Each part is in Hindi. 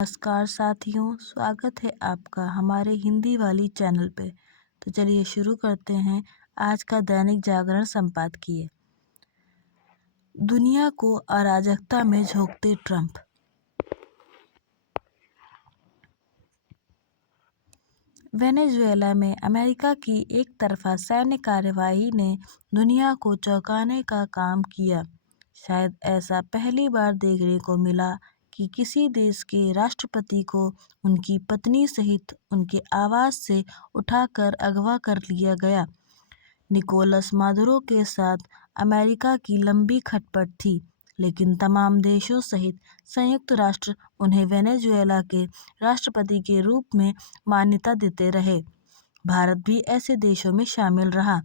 नमस्कार साथियों, स्वागत है आपका हमारे हिंदी वाली चैनल पे। तो चलिए शुरू करते हैं आज का दैनिक जागरण संपादकीय। दुनिया को अराजकता में झोंकते ट्रंप। वेनेजुएला में अमेरिका की एक तरफा सैन्य कार्यवाही ने दुनिया को चौंकाने का काम किया। शायद ऐसा पहली बार देखने को मिला कि किसी देश के राष्ट्रपति को उनकी पत्नी सहित उनके आवास से उठाकर अगवा कर लिया गया। निकोलस मादुरो के साथ अमेरिका की लंबी खटपट थी, लेकिन तमाम देशों सहित संयुक्त राष्ट्र उन्हें वेनेजुएला के राष्ट्रपति के रूप में मान्यता देते रहे। भारत भी ऐसे देशों में शामिल रहा।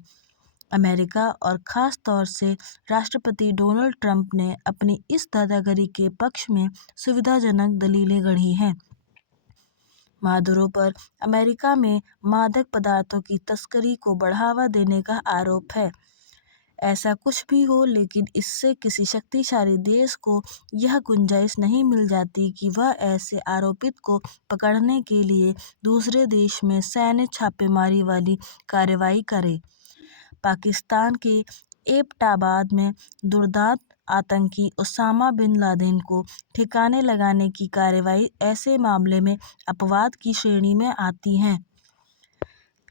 अमेरिका और ख़ास तौर से राष्ट्रपति डोनाल्ड ट्रंप ने अपनी इस दादागिरी के पक्ष में सुविधाजनक दलीलें गढ़ी हैं। मादुरो पर अमेरिका में मादक पदार्थों की तस्करी को बढ़ावा देने का आरोप है। ऐसा कुछ भी हो, लेकिन इससे किसी शक्तिशाली देश को यह गुंजाइश नहीं मिल जाती कि वह ऐसे आरोपित को पकड़ने के लिए दूसरे देश में सैन्य छापेमारी वाली कार्रवाई करे। पाकिस्तान के एबटाबाद में दुर्दांत आतंकी ओसामा बिन लादेन को ठिकाने लगाने की कार्रवाई ऐसे मामले में अपवाद की श्रेणी में आती है,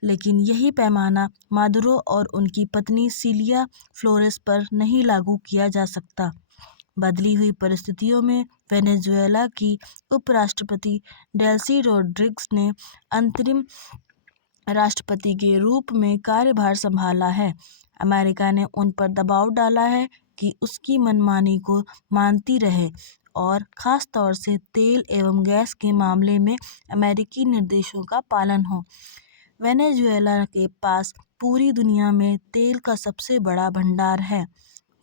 लेकिन यही पैमाना मादुरो और उनकी पत्नी सिलिया फ्लोरेस पर नहीं लागू किया जा सकता। बदली हुई परिस्थितियों में वेनेजुएला की उपराष्ट्रपति डेल्सी रोड्रिग्स ने अंतरिम राष्ट्रपति के रूप में कार्यभार संभाला है। अमेरिका ने उन पर दबाव डाला है कि उसकी मनमानी को मानती रहे और ख़ास तौर से तेल एवं गैस के मामले में अमेरिकी निर्देशों का पालन हो। वेनेजुएला के पास पूरी दुनिया में तेल का सबसे बड़ा भंडार है।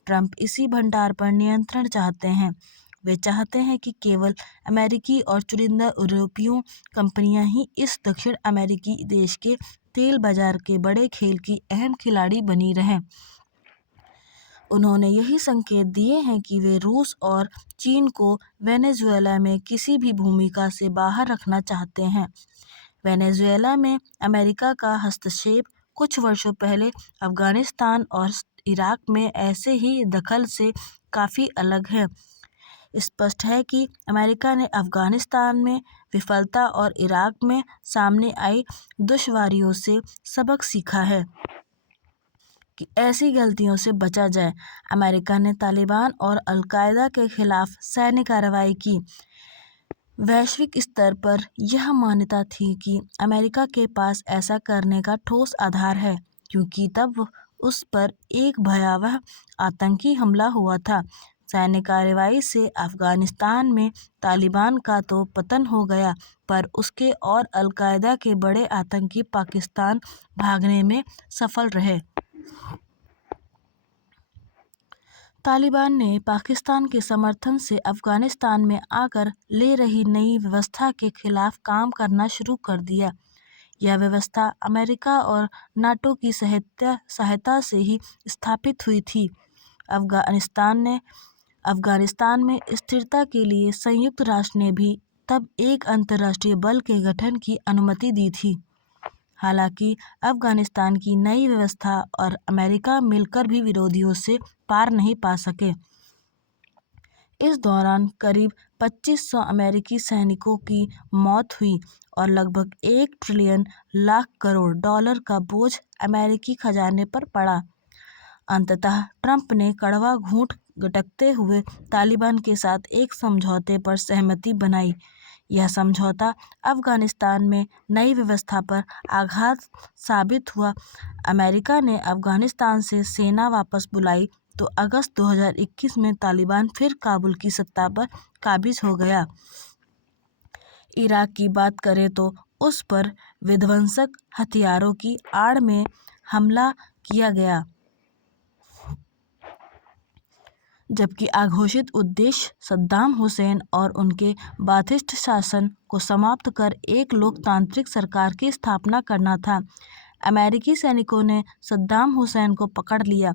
ट्रंप इसी भंडार पर नियंत्रण चाहते हैं। वे चाहते हैं कि केवल अमेरिकी और चुनिंदा यूरोपीय कंपनियां ही इस दक्षिण अमेरिकी देश के तेल बाजार के बड़े खेल की अहम खिलाड़ी बनी रहें। उन्होंने यही संकेत दिए हैं कि वे रूस और चीन को वेनेजुएला में किसी भी भूमिका से बाहर रखना चाहते हैं। वेनेजुएला में अमेरिका का हस्तक्षेप कुछ वर्षों पहले अफगानिस्तान और इराक में ऐसे ही दखल से काफ़ी अलग है। स्पष्ट है कि अमेरिका ने अफगानिस्तान में विफलता और इराक में सामने आई दुश्वारियों से सबक सीखा है कि ऐसी गलतियों से बचा जाए। अमेरिका ने तालिबान और अल-कायदा के खिलाफ सैन्य कार्रवाई की। वैश्विक स्तर पर यह मान्यता थी कि अमेरिका के पास ऐसा करने का ठोस आधार है, क्योंकि तब उस पर एक भयावह आतंकी हमला हुआ था। सैन्य कार्रवाई से अफगानिस्तान में तालिबान का तो पतन हो गया, पर उसके और अल-कायदा के बड़े आतंकी पाकिस्तान भागने में सफल रहे। तालिबान ने पाकिस्तान के समर्थन से अफगानिस्तान में आकर ले रही नई व्यवस्था के खिलाफ काम करना शुरू कर दिया। यह व्यवस्था अमेरिका और नाटो की सहायता से ही स्थापित हुई थी। अफगानिस्तान में स्थिरता के लिए संयुक्त राष्ट्र ने भी तब एक अंतर्राष्ट्रीय बल के गठन की अनुमति दी थी। हालांकि अफगानिस्तान की नई व्यवस्था और अमेरिका मिलकर भी विरोधियों से पार नहीं पा सके। इस दौरान करीब 2500 अमेरिकी सैनिकों की मौत हुई और लगभग 1 ट्रिलियन लाख करोड़ डॉलर का बोझ अमेरिकी खजाने पर पड़ा। अंततः ट्रंप ने कड़वा घूंट गटकते हुए तालिबान के साथ एक समझौते पर सहमति बनाई। यह समझौता अफगानिस्तान में नई व्यवस्था पर आघात साबित हुआ। अमेरिका ने अफगानिस्तान से सेना वापस बुलाई तो अगस्त 2021 में तालिबान फिर काबुल की सत्ता पर काबिज हो गया। इराक की बात करें तो उस पर विध्वंसक हथियारों की आड़ में हमला किया गया, जबकि अघोषित उद्देश्य सद्दाम हुसैन और उनके बाथिस्ट शासन को समाप्त कर एक लोकतांत्रिक सरकार की स्थापना करना था। अमेरिकी सैनिकों ने सद्दाम हुसैन को पकड़ लिया,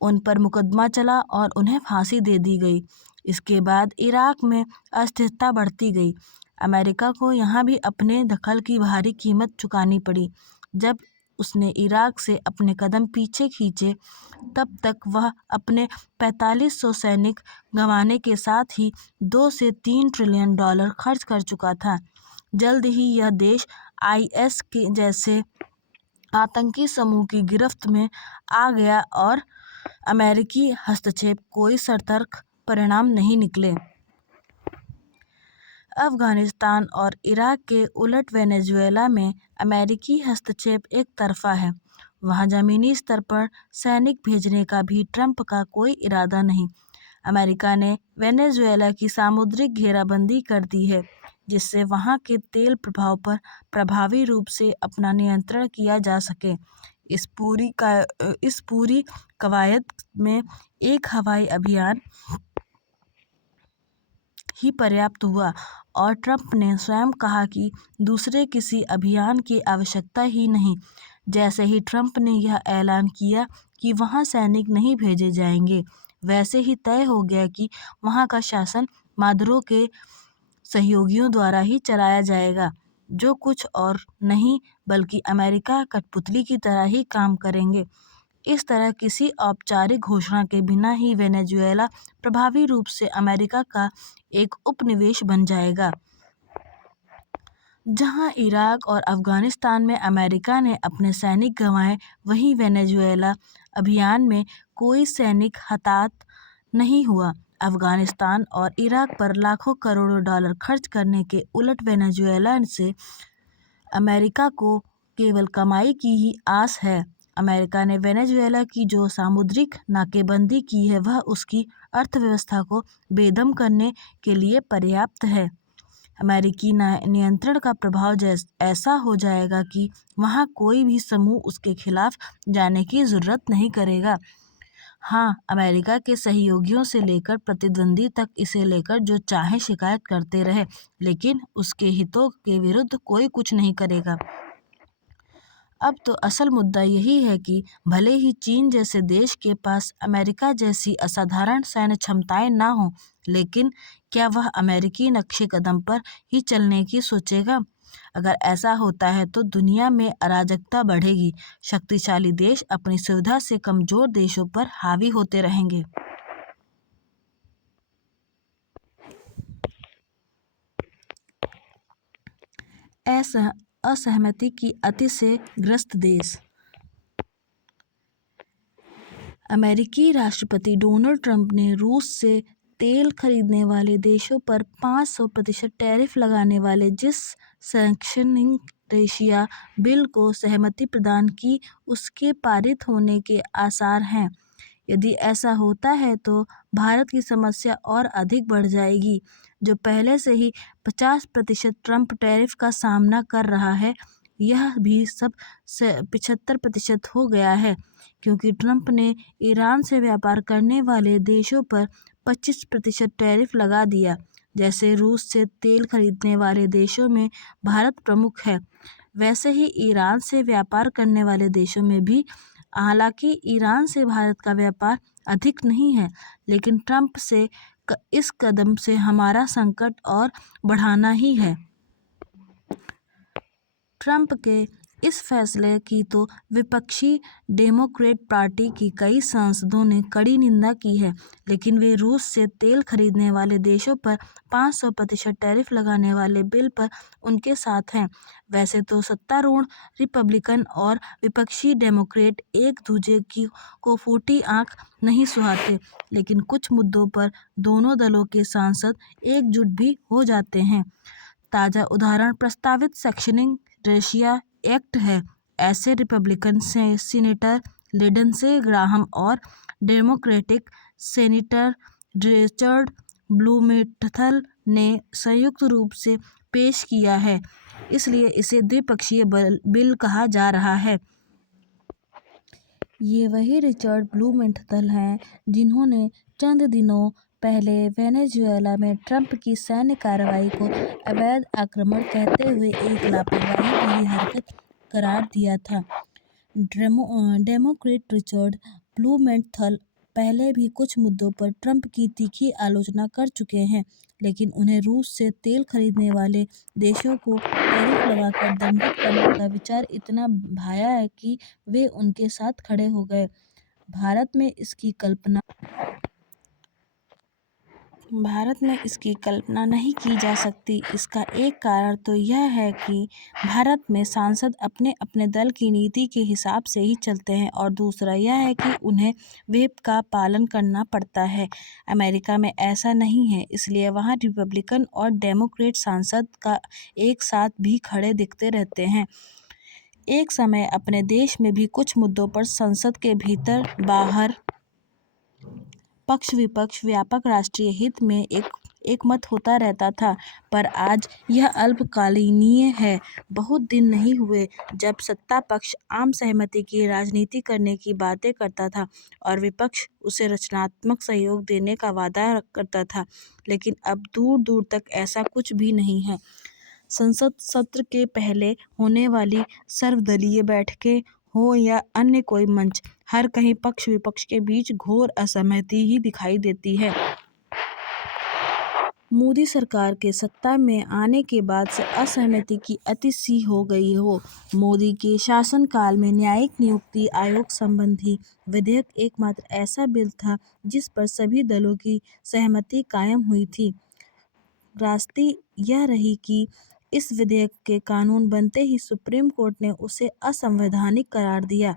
उन पर मुकदमा चला और उन्हें फांसी दे दी गई। इसके बाद इराक में अस्थिरता बढ़ती गई। अमेरिका को यहाँ भी अपने दखल की भारी कीमत चुकानी पड़ी। जब उसने इराक से अपने कदम पीछे खींचे, तब तक वह अपने 4500 सैनिक गंवाने के साथ ही 2 से 3 ट्रिलियन डॉलर खर्च कर चुका था। जल्द ही यह देश IS के जैसे आतंकी समूह की गिरफ्त में आ गया और अमेरिकी हस्तक्षेप कोई सतर्क परिणाम नहीं निकले। अफगानिस्तान और इराक के उलट वेनेजुएला में अमेरिकी हस्तक्षेप एक तरफा है। वहां जमीनी स्तर पर सैनिक भेजने का भी ट्रंप का कोई इरादा नहीं। अमेरिका ने वेनेजुएला की सामुद्रिक घेराबंदी कर दी है, जिससे वहां के तेल प्रभाव पर प्रभावी रूप से अपना नियंत्रण किया जा सके। इस पूरी कवायद में एक हवाई अभियान ही पर्याप्त हुआ और ट्रंप ने स्वयं कहा कि दूसरे किसी अभियान की आवश्यकता ही नहीं। जैसे ही ट्रंप ने यह ऐलान किया कि वहां सैनिक नहीं भेजे जाएंगे, वैसे ही तय हो गया कि वहां का शासन मादुरो के सहयोगियों द्वारा ही चलाया जाएगा, जो कुछ और नहीं बल्कि अमेरिका कठपुतली की तरह ही काम करेंगे। इस तरह किसी औपचारिक घोषणा के बिना ही वेनेजुएला प्रभावी रूप से अमेरिका का एक उपनिवेश बन जाएगा। जहां इराक और अफगानिस्तान में अमेरिका ने अपने सैनिक गंवाए, वहीं वेनेजुएला अभियान में कोई सैनिक हताहत नहीं हुआ। अफगानिस्तान और इराक पर लाखों करोड़ों डॉलर खर्च करने के उलट वेनेजुएला से अमेरिका को केवल कमाई की ही आस है। अमेरिका ने वेनेजुएला की जो सामुद्रिक नाकेबंदी की है, वह उसकी अर्थव्यवस्था को बेदम करने के लिए पर्याप्त है। अमेरिकी नियंत्रण का प्रभाव ऐसा हो जाएगा कि वहां कोई भी समूह उसके खिलाफ जाने की जरूरत नहीं करेगा। हाँ, अमेरिका के सहयोगियों से लेकर प्रतिद्वंदी तक इसे लेकर जो चाहे शिकायत करते रहे, लेकिन उसके हितों के विरुद्ध कोई कुछ नहीं करेगा। अब तो असल मुद्दा यही है कि भले ही चीन जैसे देश के पास अमेरिका जैसी असाधारण सैन्य क्षमताएं ना हो, लेकिन क्या वह अमेरिकी नक्शे कदम पर ही चलने की सोचेगा? अगर ऐसा होता है तो दुनिया में अराजकता बढ़ेगी। शक्तिशाली देश अपनी सुविधा से कमजोर देशों पर हावी होते रहेंगे। असहमति की अति से ग्रस्त देश। अमेरिकी राष्ट्रपति डोनाल्ड ट्रंप ने रूस से तेल खरीदने वाले देशों पर 500% टैरिफ लगाने वाले जिस सैंक्शनिंग रेशिया बिल को सहमति प्रदान की, उसके पारित होने के आसार हैं। यदि ऐसा होता है तो भारत की समस्या और अधिक बढ़ जाएगी, जो पहले से ही 50% ट्रंप टैरिफ का सामना कर रहा है। यह भी सब 75% हो गया है, क्योंकि ट्रंप ने ईरान से व्यापार करने वाले देशों पर 25% टैरिफ लगा दिया। जैसे रूस से तेल खरीदने वाले देशों में भारत प्रमुख है, वैसे ही ईरान से व्यापार करने वाले देशों में भी। हालांकि ईरान से भारत का व्यापार अधिक नहीं है, लेकिन ट्रंप से इस कदम से हमारा संकट और बढ़ाना ही है। ट्रंप के इस फैसले की तो विपक्षी डेमोक्रेट पार्टी की कई सांसदों ने कड़ी निंदा की है, लेकिन वे रूस से तेल खरीदने वाले देशों पर 500% टैरिफ लगाने वाले बिल पर उनके साथ हैं। वैसे तो सत्तारूढ़ रिपब्लिकन और विपक्षी डेमोक्रेट एक दूसरे को फूटी आंख नहीं सुहाते, लेकिन कुछ मुद्दों पर दोनों दलों के सांसद एकजुट भी हो जाते हैं। ताज़ा उदाहरण प्रस्तावित सेक्शनिंग रेशिया एक्ट है। ऐसे रिपब्लिकन सीनेटर लिंडसे ग्राहम और डेमोक्रेटिक सीनेटर रिचर्ड ब्लूमेंथल ने संयुक्त रूप से पेश किया है, इसलिए इसे द्विपक्षीय बिल कहा जा रहा है। ये वही रिचर्ड ब्लूमेंथल हैं जिन्होंने चंद दिनों पहले वेनेजुएला में ट्रंप की सैन्य कार्रवाई को अवैध आक्रमण कहते हुए एक लापरवाही भरी हरकत करार दिया था। डेमोक्रेट रिचर्ड ब्लूमेंथल पहले भी कुछ मुद्दों पर ट्रंप की तीखी आलोचना कर चुके हैं, लेकिन उन्हें रूस से तेल खरीदने वाले देशों को टैरिफ लगाकर दंडित करने का विचार इतना भाया है कि वे उनके साथ खड़े हो गए। भारत में इसकी कल्पना नहीं की जा सकती। इसका एक कारण तो यह है कि भारत में सांसद अपने अपने दल की नीति के हिसाब से ही चलते हैं और दूसरा यह है कि उन्हें व्हिप का पालन करना पड़ता है। अमेरिका में ऐसा नहीं है, इसलिए वहाँ रिपब्लिकन और डेमोक्रेट सांसद का एक साथ भी खड़े दिखते रहते हैं। एक समय अपने देश में भी कुछ मुद्दों पर संसद के भीतर बाहर पक्ष विपक्ष व्यापक राष्ट्रीय हित में एक मत होता रहता था, पर आज यह अल्पकालीनीय है। बहुत दिन नहीं हुए जब सत्ता पक्ष आम सहमति की राजनीति करने की बातें करता था और विपक्ष उसे रचनात्मक सहयोग देने का वादा करता था, लेकिन अब दूर दूर तक ऐसा कुछ भी नहीं है। संसद सत्र के पहले होने वाली सर्वदलीय बैठकें हो या अन्य कोई मंच, हर कहीं पक्ष विपक्ष के बीच घोर असहमति ही दिखाई देती है। मोदी सरकार के सत्ता में आने के बाद से असहमति की अति सी हो गई हो। मोदी के शासनकाल में न्यायिक नियुक्ति आयोग संबंधी विधेयक एकमात्र ऐसा बिल था जिस पर सभी दलों की सहमति कायम हुई थी। रास्ती यह रही कि इस विधेयक के कानून बनते ही सुप्रीम कोर्ट ने उसे असंवैधानिक करार दिया।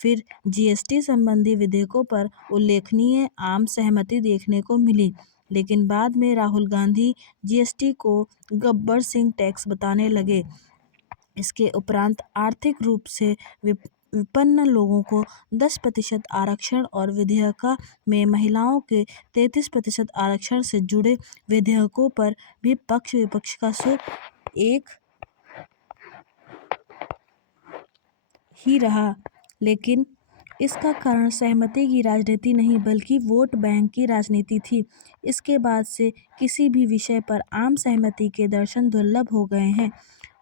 फिर जीएसटी संबंधी विधेयकों पर उल्लेखनीय आम सहमति देखने को मिली, लेकिन बाद में राहुल गांधी जीएसटी को गब्बर सिंह टैक्स बताने लगे। इसके उपरांत आर्थिक रूप से विपन्न लोगों को 10% आरक्षण और विधेयक में महिलाओं के 33% आरक्षण से जुड़े विधेयकों पर भी पक्ष विपक्ष का सुर एक ही रहा, लेकिन इसका कारण सहमति की राजनीति नहीं बल्कि वोट बैंक की राजनीति थी। इसके बाद से किसी भी विषय पर आम सहमति के दर्शन दुर्लभ हो गए हैं।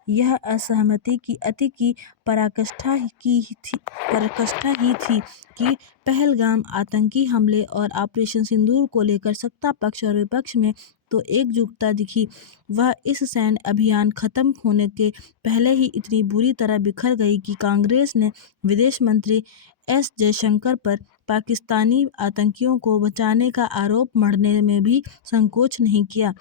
यह असहमति की अति की पराकाष्ठा ही थी कि पहलगाम आतंकी हमले और ऑपरेशन सिंदूर को लेकर सत्ता पक्ष और विपक्ष में तो एकजुटता दिखी, वह इस सैन्य अभियान खत्म होने के पहले ही इतनी बुरी तरह बिखर गई कि कांग्रेस ने विदेश मंत्री एस जयशंकर पर पाकिस्तानी आतंकियों को बचाने का आरोप मढ़ने में भी संकोच नहीं किया।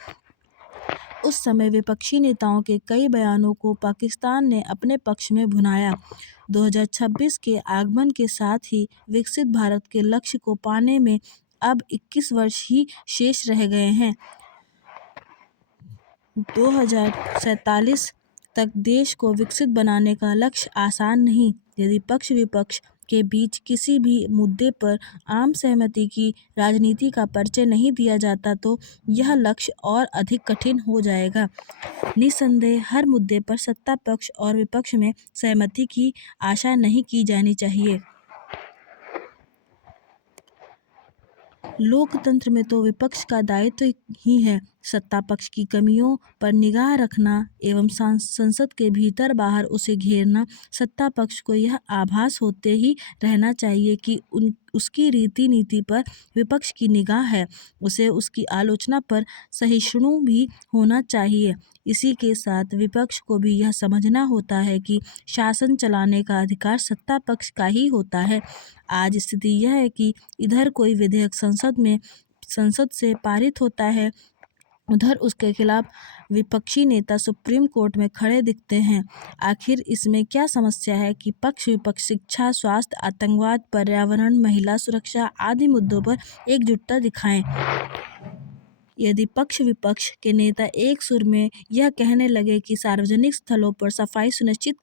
उस समय विपक्षी नेताओं के कई बयानों को पाकिस्तान ने अपने पक्ष में भुनाया। 2026 के आगमन के साथ ही विकसित भारत के लक्ष्य को पाने में अब 21 वर्ष ही शेष रह गए हैं। 2047 तक देश को विकसित बनाने का लक्ष्य आसान नहीं। यदि पक्ष विपक्ष के बीच किसी भी मुद्दे पर आम सहमति की राजनीति का परिचय नहीं दिया जाता तो यह लक्ष्य और अधिक कठिन हो जाएगा। निस्संदेह हर मुद्दे पर सत्ता पक्ष और विपक्ष में सहमति की आशा नहीं की जानी चाहिए। लोकतंत्र में तो विपक्ष का दायित्व ही है सत्ता पक्ष की कमियों पर निगाह रखना एवं संसद के भीतर बाहर उसे घेरना। सत्ता पक्ष को यह आभास होते ही रहना चाहिए कि उसकी रीति नीति पर विपक्ष की निगाह है। उसे उसकी आलोचना पर सहिष्णु भी होना चाहिए। इसी के साथ विपक्ष को भी यह समझना होता है कि शासन चलाने का अधिकार सत्ता पक्ष का ही होता है। आज स्थिति यह है कि इधर कोई विधेयक संसद से पारित होता है, उधर उसके खिलाफ विपक्षी नेता सुप्रीम कोर्ट में खड़े दिखते हैं। आखिर इसमें क्या समस्या है कि पक्ष विपक्ष शिक्षा, स्वास्थ्य, आतंकवाद, पर्यावरण, महिला सुरक्षा आदि मुद्दों पर एकजुटता दिखाएं। यदि पक्ष विपक्ष के नेता एक सुर में यह कहने लगे कि सार्वजनिक स्थलों पर सफाई सुनिश्चित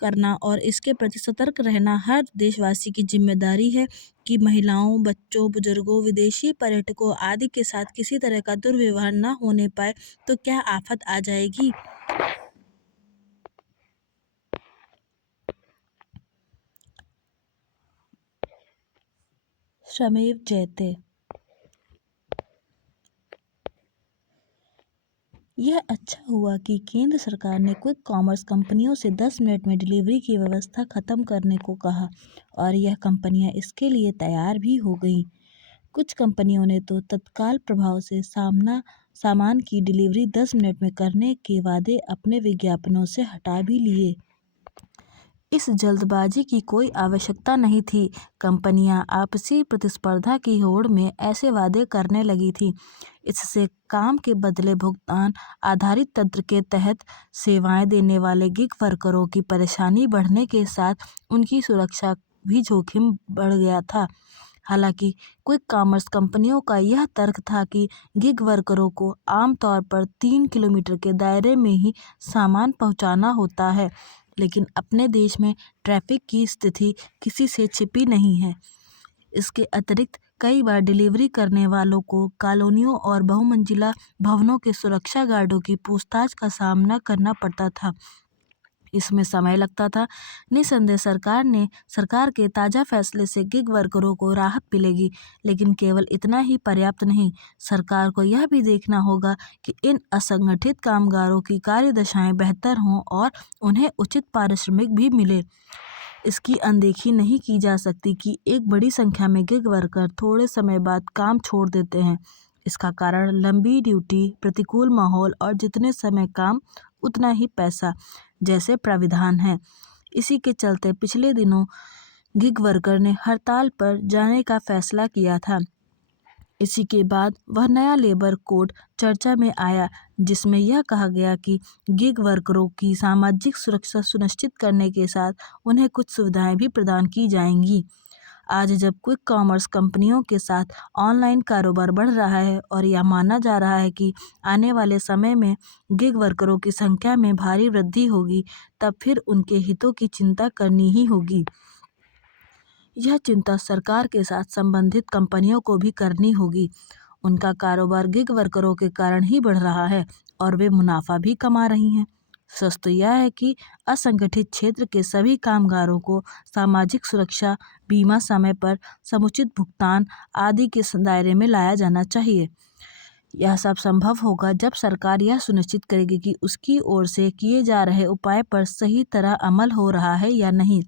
करना और इसके प्रति सतर्क रहना हर देशवासी की जिम्मेदारी है कि महिलाओं, बच्चों, बुजुर्गों, विदेशी पर्यटकों आदि के साथ किसी तरह का दुर्व्यवहार न होने पाए, तो क्या आफत आ जाएगी। श्रमेव जयते। यह अच्छा हुआ कि केंद्र सरकार ने क्विक कॉमर्स कंपनियों से 10 मिनट में डिलीवरी की व्यवस्था खत्म करने को कहा और यह कंपनियां इसके लिए तैयार भी हो गईं। कुछ कंपनियों ने तो तत्काल प्रभाव से सामान की डिलीवरी 10 मिनट में करने के वादे अपने विज्ञापनों से हटा भी लिए। इस जल्दबाजी की कोई आवश्यकता नहीं थी। कंपनियां आपसी प्रतिस्पर्धा की होड़ में ऐसे वादे करने लगी थी। इससे काम के बदले भुगतान आधारित तंत्र के तहत सेवाएं देने वाले गिग वर्करों की परेशानी बढ़ने के साथ उनकी सुरक्षा भी जोखिम बढ़ गया था। हालांकि क्विक कॉमर्स कंपनियों का यह तर्क था कि गिग वर्करों को आमतौर पर 3 किलोमीटर के दायरे में ही सामान पहुंचाना होता है, लेकिन अपने देश में ट्रैफिक की स्थिति किसी से छिपी नहीं है। इसके अतिरिक्त कई बार डिलीवरी करने वालों को कॉलोनियों और बहुमंजिला भवनों के सुरक्षा गार्डों की पूछताछ का सामना करना पड़ता था। इसमें समय लगता था। निसंदेह सरकार के ताज़ा फैसले से गिग वर्करों को राहत मिलेगी, लेकिन केवल इतना ही पर्याप्त नहीं। सरकार को यह भी देखना होगा कि इन असंगठित कामगारों की कार्यदशाएं बेहतर हों और उन्हें उचित पारिश्रमिक भी मिले। इसकी अनदेखी नहीं की जा सकती कि एक बड़ी संख्या में गिग वर्कर थोड़े समय बाद काम छोड़ देते हैं। इसका कारण लंबी ड्यूटी, प्रतिकूल माहौल और जितने समय काम उतना ही पैसा जैसे प्राविधान हैं। इसी के चलते पिछले दिनों गिग वर्कर ने हड़ताल पर जाने का फैसला किया था। इसी के बाद वह नया लेबर कोड चर्चा में आया, जिसमें यह कहा गया कि गिग वर्करों की सामाजिक सुरक्षा सुनिश्चित करने के साथ उन्हें कुछ सुविधाएं भी प्रदान की जाएंगी। आज जब क्विक कॉमर्स कंपनियों के साथ ऑनलाइन कारोबार बढ़ रहा है और यह माना जा रहा है कि आने वाले समय में गिग वर्करों की संख्या में भारी वृद्धि होगी, तब फिर उनके हितों की चिंता करनी ही होगी। यह चिंता सरकार के साथ संबंधित कंपनियों को भी करनी होगी। उनका कारोबार गिग वर्करों के कारण ही बढ़ रहा है और वे मुनाफा भी कमा रही हैं। सच तो यह है कि असंगठित क्षेत्र के सभी कामगारों को सामाजिक सुरक्षा, बीमा, समय पर समुचित भुगतान आदि के दायरे में लाया जाना चाहिए। यह सब संभव होगा जब सरकार यह सुनिश्चित करेगी कि उसकी ओर से किए जा रहे उपाय पर सही तरह अमल हो रहा है या नहीं।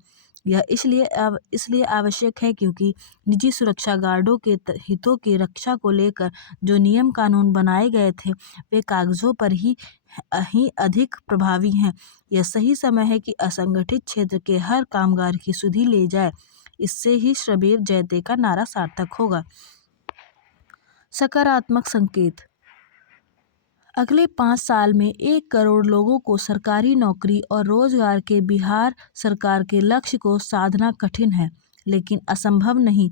यह इसलिए आवश्यक है क्योंकि निजी सुरक्षा गार्डों के हितों की रक्षा को लेकर जो नियम कानून बनाए गए थे, वे कागजों पर ही अधिक प्रभावी हैं। यह सही समय है कि असंगठित क्षेत्र के हर कामगार की सुधि ले जाए। इससे ही श्रमेव जयते का नारा सार्थक होगा। सकारात्मक संकेत। अगले 5 साल में 1 करोड़ लोगों को सरकारी नौकरी और रोजगार के बिहार सरकार के लक्ष्य को साधना कठिन है, लेकिन असंभव नहीं।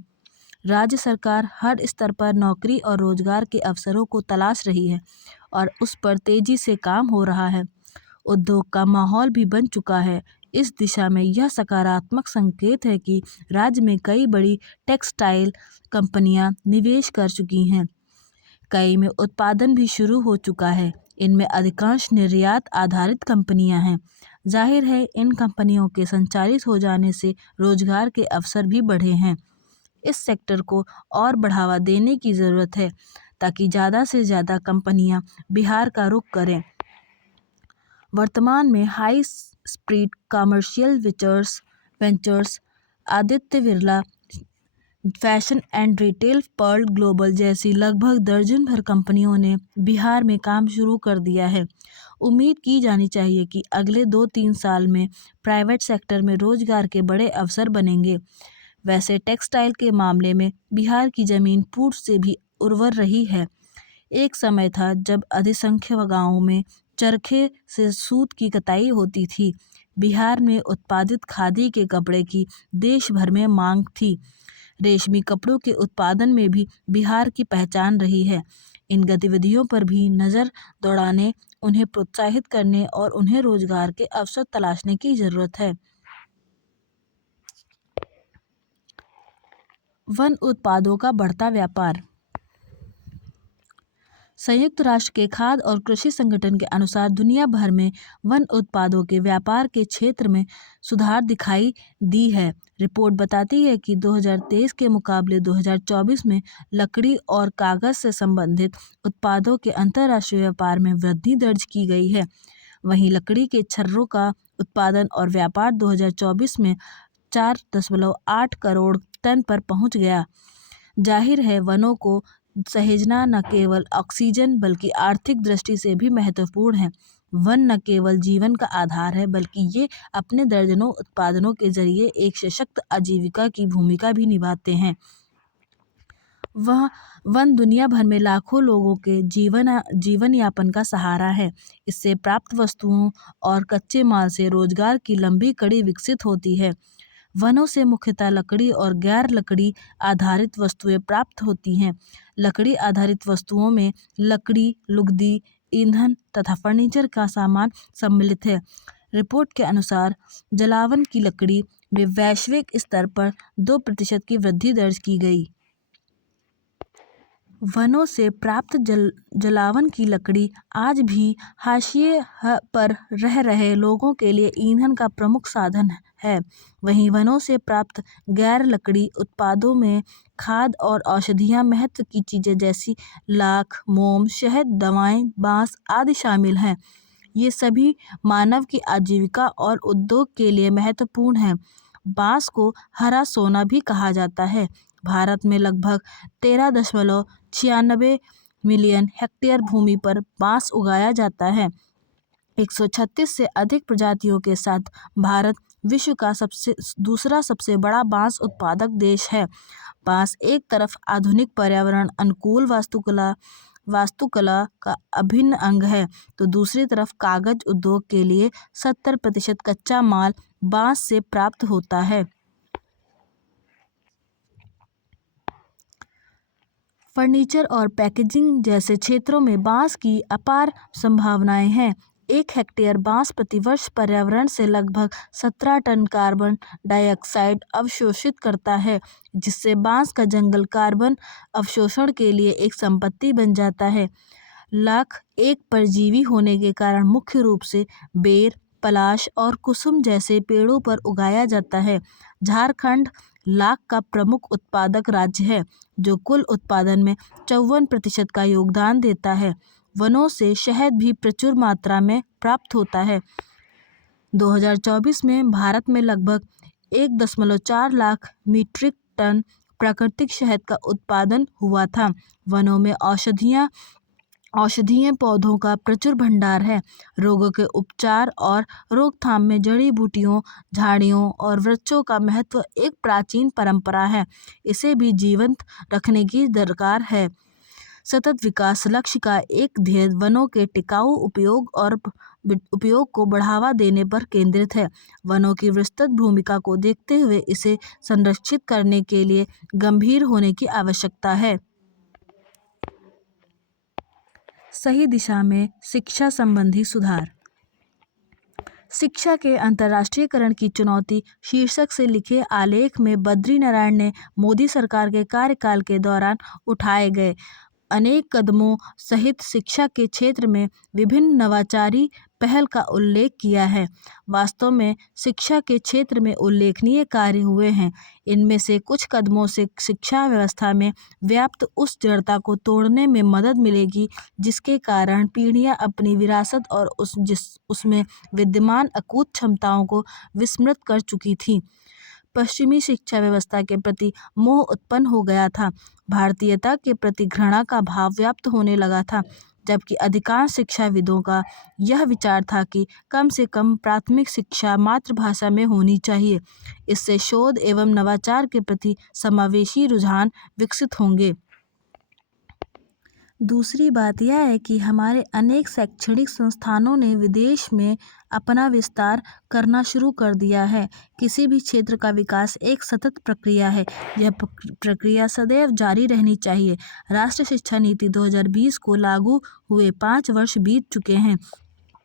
राज्य सरकार हर स्तर पर नौकरी और रोजगार के अवसरों को तलाश रही है और उस पर तेजी से काम हो रहा है। उद्योग का माहौल भी बन चुका है। इस दिशा में यह सकारात्मक संकेत है कि राज्य में कई बड़ी टेक्सटाइल कंपनियां निवेश कर चुकी हैं। कई में उत्पादन भी शुरू हो चुका है। इनमें अधिकांश निर्यात आधारित कंपनियां हैं। जाहिर है, इन कंपनियों के संचालित हो जाने से रोजगार के अवसर भी बढ़े हैं। इस सेक्टर को और बढ़ावा देने की ज़रूरत है ताकि ज़्यादा से ज़्यादा कंपनियां बिहार का रुख करें। वर्तमान में high speed commercial ventures, Aditya Birla Fashion and Retail, Pearl Global जैसी लगभग दर्जन भर कंपनियों ने बिहार में काम शुरू कर दिया है। उम्मीद की जानी चाहिए कि अगले 2-3 साल में प्राइवेट सेक्टर में रोजगार के बड़े अवसर बनेंगे। वैसे टेक्सटाइल के मामले में बिहार की ज़मीन पूर्व से भी उर्वर रही है। एक समय था जब अधिसंख्य गाँवों में चरखे से सूत की कताई होती थी। बिहार में उत्पादित खादी के कपड़े की देश भर में मांग थी। रेशमी कपड़ों के उत्पादन में भी बिहार की पहचान रही है। इन गतिविधियों पर भी नज़र दौड़ाने, उन्हें प्रोत्साहित करने और उन्हें रोजगार के अवसर तलाशने की ज़रूरत है। वन उत्पादों का बढ़ता व्यापार। संयुक्त राष्ट्र के खाद्य और कृषि संगठन के अनुसार दुनिया भर में वन उत्पादों के व्यापार के क्षेत्र में सुधार दिखाई दी है। रिपोर्ट बताती है कि 2023 के मुकाबले 2024 में लकड़ी और कागज़ से संबंधित उत्पादों के अंतर्राष्ट्रीय व्यापार में वृद्धि दर्ज की गई है। वहीं लकड़ी के छर्रों का उत्पादन और व्यापार 2024 में 4.8 करोड़ टन पर पहुंच गया। जाहिर है वनों को सहेजना न केवल ऑक्सीजन बल्कि आर्थिक दृष्टि से भी महत्वपूर्ण है। वन न केवल जीवन का आधार है बल्कि ये अपने दर्जनों उत्पादनों के जरिए एक सशक्त आजीविका की भूमिका भी निभाते हैं। वह वन दुनिया भर में लाखों लोगों के जीवन यापन का सहारा है। इससे प्राप्त वस्तुओं और कच्चे माल से रोजगार की लंबी कड़ी विकसित होती है। वनों से मुख्यतः लकड़ी और गैर लकड़ी आधारित वस्तुएं प्राप्त होती हैं। लकड़ी आधारित वस्तुओं में लकड़ी, लुगदी, ईंधन तथा फर्नीचर का सामान सम्मिलित है। रिपोर्ट के अनुसार जलावन की लकड़ी में वैश्विक स्तर पर 2% की वृद्धि दर्ज की गई। वनों से प्राप्त जलावन की लकड़ी आज भी हाशिए पर रह रहे लोगों के लिए ईंधन का प्रमुख साधन है। वहीं वनों से प्राप्त गैर लकड़ी उत्पादों में खाद और औषधियां महत्व की चीजें जैसी लाख, मोम, शहद, दवाएं, बांस आदि शामिल हैं। ये सभी मानव की आजीविका और उद्योग के लिए महत्वपूर्ण हैं। बांस को हरा सोना भी कहा जाता है। भारत में लगभग 13.96 मिलियन हेक्टेयर भूमि पर बांस उगाया जाता है। 136 से अधिक प्रजातियों के साथ भारत विश्व का दूसरा सबसे बड़ा बांस उत्पादक देश है। बांस एक तरफ आधुनिक पर्यावरण अनुकूल वास्तुकला का अभिन्न अंग है तो दूसरी तरफ कागज उद्योग के लिए 70% कच्चा माल बांस से प्राप्त होता है। फर्नीचर और पैकेजिंग जैसे क्षेत्रों में बांस की अपार संभावनाएं हैं। 1 हेक्टेयर बांस प्रतिवर्ष पर्यावरण से लगभग 17 टन कार्बन डाइऑक्साइड अवशोषित करता है, जिससे बांस का जंगल कार्बन अवशोषण के लिए एक संपत्ति बन जाता है। लाख एक परजीवी होने के कारण मुख्य रूप से बेर, पलाश और कुसुम जैसे पेड़ों पर उगाया जाता है। झारखंड लाख का प्रमुख उत्पादक राज्य है, जो कुल उत्पादन में 54% का योगदान देता है। वनों से शहद भी प्रचुर मात्रा में प्राप्त होता है। 2024 में भारत में लगभग 1.4 लाख मीट्रिक टन प्राकृतिक शहद का उत्पादन हुआ था। वनों में औषधीय पौधों का प्रचुर भंडार है। रोगों के उपचार और रोकथाम में जड़ी बूटियों, झाड़ियों और वृक्षों का महत्व एक प्राचीन परंपरा है। इसे भी जीवंत रखने की दरकार है। सतत विकास लक्ष्य का एक ध्येय वनों के टिकाऊ उपयोग को बढ़ावा देने पर केंद्रित है। वनों की विस्तृत भूमिका को देखते हुए इसे संरक्षित करने के लिए गंभीर होने की आवश्यकता है। सही दिशा में शिक्षा संबंधी सुधार। शिक्षा के अंतर्राष्ट्रीयकरण की चुनौती शीर्षक से लिखे आलेख में बद्री नारायण ने मोदी सरकार के कार्यकाल के दौरान उठाए गए अनेक कदमों सहित शिक्षा के क्षेत्र में विभिन्न नवाचारी पहल का उल्लेख किया है। वास्तव में शिक्षा के क्षेत्र में उल्लेखनीय कार्य हुए हैं। इनमें से कुछ कदमों से शिक्षा व्यवस्था में व्याप्त उस जड़ता को तोड़ने में मदद मिलेगी जिसके कारण पीढ़ियां अपनी विरासत और उसमें विद्यमान अकूत क्षमताओं को विस्मृत कर चुकी थीं। पश्चिमी शिक्षा व्यवस्था के प्रति मोह उत्पन्न हो गया था। भारतीयता के प्रति घृणा का भाव व्याप्त होने लगा था, जबकि अधिकांश शिक्षाविदों का यह विचार था कि कम से कम प्राथमिक शिक्षा मातृभाषा में होनी चाहिए। इससे शोध एवं नवाचार के प्रति समावेशी रुझान विकसित होंगे। दूसरी बात यह है कि हमारे अनेक शैक्षणिक संस्थानों ने विदेश में अपना विस्तार करना शुरू कर दिया है। किसी भी क्षेत्र का विकास एक सतत प्रक्रिया है। यह प्रक्रिया सदैव जारी रहनी चाहिए। राष्ट्रीय शिक्षा नीति 2020 को लागू हुए 5 वर्ष बीत चुके हैं,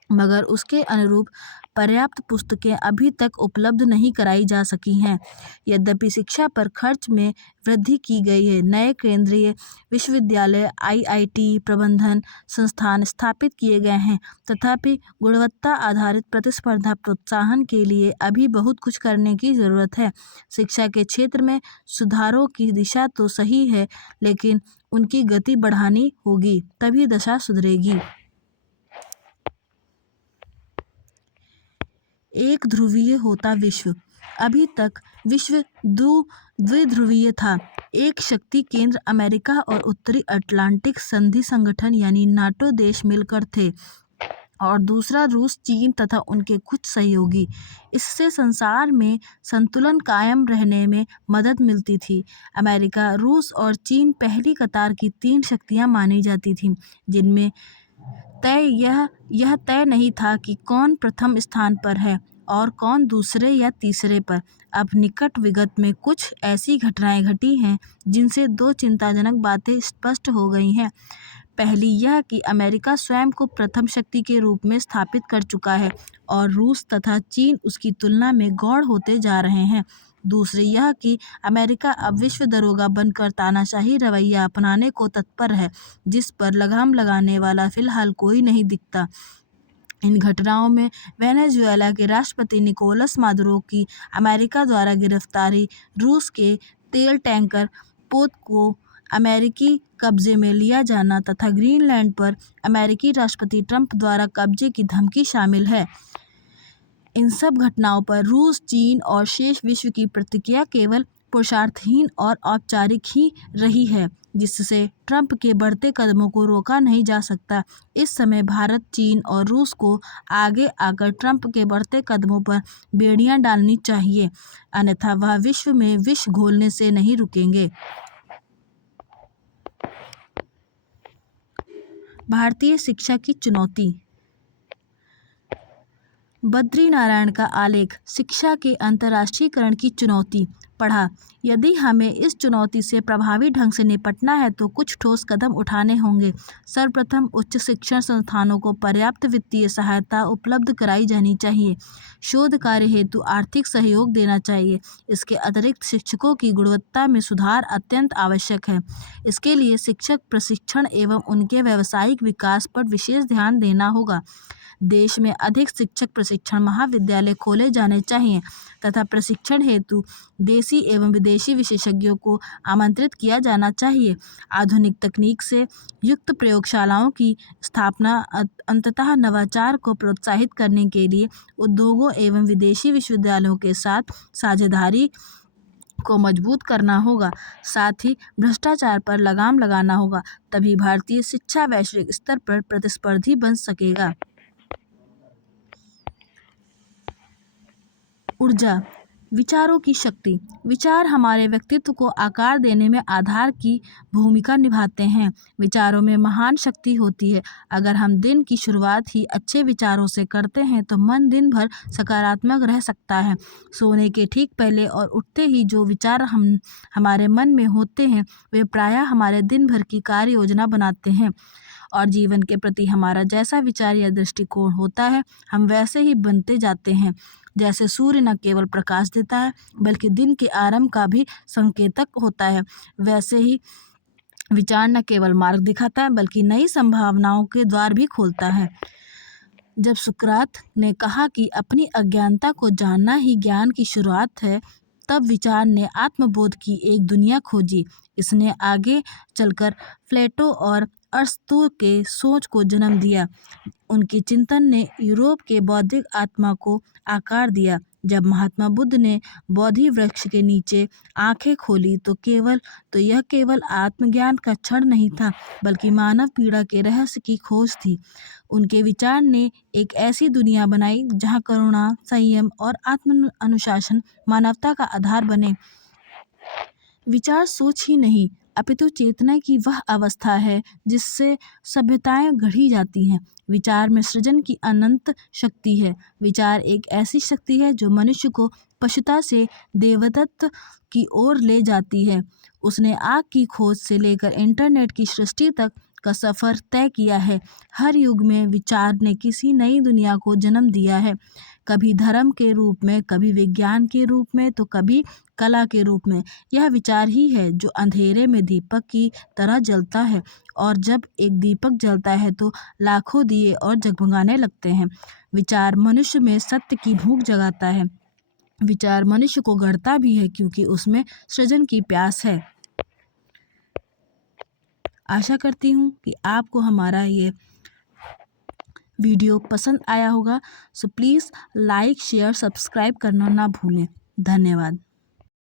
मगर उसके अनुरूप पर्याप्त पुस्तकें अभी तक उपलब्ध नहीं कराई जा सकी हैं। यद्यपि शिक्षा पर खर्च में वृद्धि की गई है, नए केंद्रीय विश्वविद्यालय, IIT प्रबंधन संस्थान स्थापित किए गए हैं, तथापि गुणवत्ता आधारित प्रतिस्पर्धा प्रोत्साहन के लिए अभी बहुत कुछ करने की ज़रूरत है। शिक्षा के क्षेत्र में सुधारों की दिशा तो सही है, लेकिन उनकी गति बढ़ानी होगी, तभी दशा सुधरेगी। एक ध्रुवीय होता विश्व। अभी तक विश्व द्विध्रुवीय था। एक शक्ति केंद्र अमेरिका और उत्तरी अटलांटिक संधि संगठन यानी नाटो देश मिलकर थे और दूसरा रूस, चीन तथा उनके कुछ सहयोगी। इससे संसार में संतुलन कायम रहने में मदद मिलती थी। अमेरिका, रूस और चीन पहली कतार की 3 शक्तियां मानी जाती थीं, जिनमें यह तय नहीं था कि कौन प्रथम स्थान पर है और कौन दूसरे या तीसरे पर। अब निकट विगत में कुछ ऐसी घटनाएं घटी हैं जिनसे 2 चिंताजनक बातें स्पष्ट हो गई हैं। पहली यह कि अमेरिका स्वयं को प्रथम शक्ति के रूप में स्थापित कर चुका है और रूस तथा चीन उसकी तुलना में गौण होते जा रहे हैं। दूसरी यह कि अमेरिका अब विश्व दरोगा बनकर तानाशाही रवैया अपनाने को तत्पर है, जिस पर लगाम लगाने वाला फिलहाल कोई नहीं दिखता। इन घटनाओं में वेनेजुएला के राष्ट्रपति निकोलस मादुरो की अमेरिका द्वारा गिरफ्तारी, रूस के तेल टैंकर पोत को अमेरिकी कब्जे में लिया जाना तथा ग्रीनलैंड पर अमेरिकी राष्ट्रपति ट्रंप द्वारा कब्जे की धमकी शामिल है। इन सब घटनाओं पर रूस, चीन और शेष विश्व की प्रतिक्रिया केवल पुरुषार्थहीन और औपचारिक ही रही है, जिससे ट्रंप के बढ़ते कदमों को रोका नहीं जा सकता। इस समय भारत, चीन और रूस को आगे आकर ट्रंप के बढ़ते कदमों पर बेड़ियां डालनी चाहिए, अन्यथा वह विश्व में विष घोलने से नहीं रुकेंगे। भारतीय शिक्षा की चुनौती। बद्रीनारायण का आलेख, शिक्षा के अंतर्राष्ट्रीयकरण की चुनौती। पढ़ा। यदि हमें इस चुनौती से प्रभावी ढंग से निपटना है तो कुछ ठोस कदम उठाने होंगे। सर्वप्रथम उच्च शिक्षण संस्थानों को पर्याप्त वित्तीय सहायता उपलब्ध कराई जानी चाहिए। शोध कार्य हेतु आर्थिक सहयोग देना चाहिए। इसके अतिरिक्त शिक्षकों की गुणवत्ता में सुधार अत्यंत आवश्यक है। इसके लिए शिक्षक प्रशिक्षण एवं उनके व्यावसायिक विकास पर विशेष ध्यान देना होगा। देश में अधिक शिक्षक प्रशिक्षण महाविद्यालय खोले जाने चाहिए तथा प्रशिक्षण हेतु देशी एवं विदेशी विशेषज्ञों को आमंत्रित किया जाना चाहिए। आधुनिक तकनीक से युक्त प्रयोगशालाओं की स्थापना अंततः नवाचार को प्रोत्साहित करने के लिए उद्योगों एवं विदेशी विश्वविद्यालयों के साथ साझेदारी को मजबूत करना होगा। साथ ही भ्रष्टाचार पर लगाम लगाना होगा, तभी भारतीय शिक्षा वैश्विक स्तर पर प्रतिस्पर्धी बन सकेगा। ऊर्जा, विचारों की शक्ति। विचार हमारे व्यक्तित्व को आकार देने में आधार की भूमिका निभाते हैं। विचारों में महान शक्ति होती है। अगर हम दिन की शुरुआत ही अच्छे विचारों से करते हैं तो मन दिन भर सकारात्मक रह सकता है। सोने के ठीक पहले और उठते ही जो विचार हमारे मन में होते हैं वे प्रायः हमारे दिन भर की कार्य योजना बनाते हैं और जीवन के प्रति हमारा जैसा विचार या दृष्टिकोण होता है हम वैसे ही बनते जाते हैं। जैसे सूर्य न केवल प्रकाश देता है बल्कि दिन के आरंभ का भी संकेतक होता है, वैसे ही विचार न केवल मार्ग दिखाता है बल्कि नई संभावनाओं के द्वार भी खोलता है। जब सुकरात ने कहा कि अपनी अज्ञानता को जानना ही ज्ञान की शुरुआत है, तब विचार ने आत्मबोध की एक दुनिया खोजी। इसने आगे चलकर प्लेटो और अरस्तू के सोच को जन्म दिया। उनके चिंतन ने यूरोप के बौद्धिक आत्मा को आकार दिया। जब महात्मा बुद्ध ने बोधि वृक्ष के नीचे आंखें खोली तो यह केवल आत्मज्ञान का क्षण नहीं था बल्कि मानव पीड़ा के रहस्य की खोज थी। उनके विचार ने एक ऐसी दुनिया बनाई जहां करुणा, संयम और आत्म अनुशासन मानवता का आधार बने। विचार सोच ही नहीं अपितु चेतना की वह अवस्था है जिससे सभ्यताएं गढ़ी जाती हैं। विचार में सृजन की अनंत शक्ति है। विचार एक ऐसी शक्ति है जो मनुष्य को पशुता से देवदत्त की ओर ले जाती है। उसने आग की खोज से लेकर इंटरनेट की सृष्टि तक का सफ़र तय किया है। हर युग में विचार ने किसी नई दुनिया को जन्म दिया है, कभी धर्म के रूप में, कभी विज्ञान के रूप में तो कभी कला के रूप में। यह विचार ही है जो अंधेरे में दीपक की तरह जलता है और जब एक दीपक जलता है तो लाखों दिए और जगमगाने लगते हैं। विचार मनुष्य में सत्य की भूख जगाता है। विचार मनुष्य को गढ़ता भी है क्योंकि उसमें सृजन की प्यास है। आशा करती हूँ कि आपको हमारा ये वीडियो पसंद आया होगा। So please like, share, subscribe करना ना भूलें। धन्यवाद।